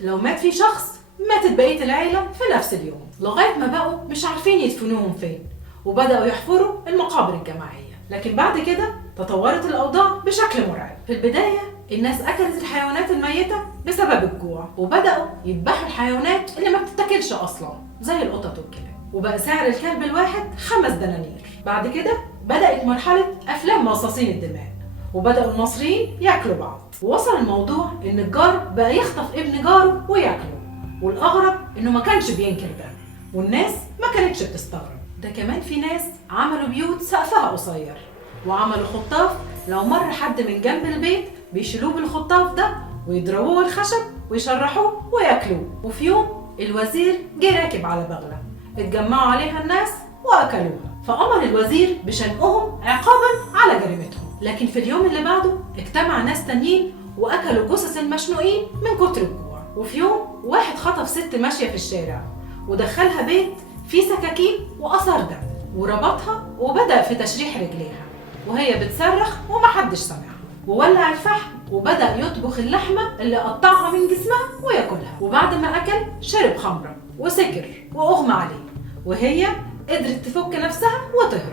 لو مات في شخص ماتت بقية العيلة في نفس اليوم، لغاية ما بقوا مش عارفين يدفنوهم فين وبدأوا يحفروا المقابر الجماعية. لكن بعد كده تطورت الأوضاع بشكل مرعب. في البداية الناس أكلت الحيوانات الميتة بسبب الجوع، وبدأوا يذبحوا الحيوانات اللي ما بتتاكلش أصلا زي القطط والكلاب، وبقى سعر الكلب الواحد 5 دنانير. بعد كده بدأت مرحلة أفلام مصاصين الدماء، وبدأوا المصريين ياكلوا بعض، ووصل الموضوع إن الجار بقى يخطف ابن جاره وياكله، والأغرب إنه ما كانش بينكر ده، والناس ما كانتش بتستغرب. ده كمان في ناس عملوا بيوت سقفها قصير، وعملوا خطاف لو مر حد من جنب البيت بيشيلوه بالخطاف ده ويضربوه الخشب ويشرحوه وياكلوه. وفي يوم الوزير جه راكب على بغلة اتجمعوا عليها الناس واكلوها، فأمر الوزير بشنقهم عقابا على جريمتهم. لكن في اليوم اللي بعده اجتمع ناس تانيين واكلوا جثث المشنوقين من كتر الجوع. وفي يوم واحد خطف ست ماشية في الشارع ودخلها بيت فيه سكاكين وأثر دم، وربطها وبدأ في تشريح رجليها وهي بتصرخ ومحدش سمعها، وولع الفحم وبدأ يطبخ اللحمة اللي قطعها من جسمها وياكلها. وبعد ما أكل شرب خمرة وسكر وأغمى عليه، وهي قدرت تفك نفسها وتهرب.